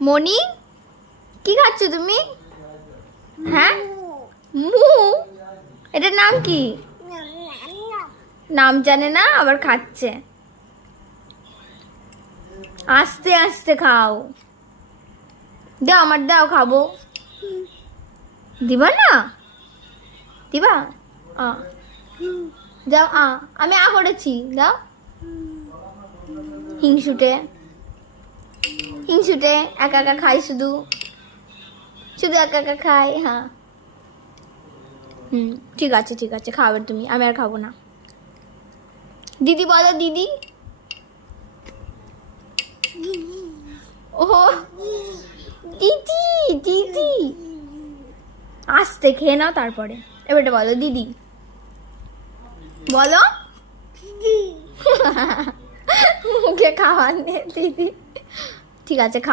মনি কি খাচ্ছ তুমি? হ্যাঁ মু, এটার নাম কি? নাম জানে না আবার খাচ্ছে। আস্তে আস্তে খাও। দাও আমার, দাও খাবো। দিবা না? দিবা? যাও আমি করেছি, দাও। হিংসুটে হিংসুটে একা একা খাই, শুধু শুধু একা একা খাই। হ্যাঁ ঠিক আছে ঠিক আছে, খাবে তুমি, আমি আর খাবো না। দিদি বলো, দিদি। ওহো দিদি, দিদি আস্তে খেয়ে নাও তারপরে। এবারে বলো দিদি, বলো। মুখে খাওয়ার নেই দিদি। ঠিক আছে, খাও।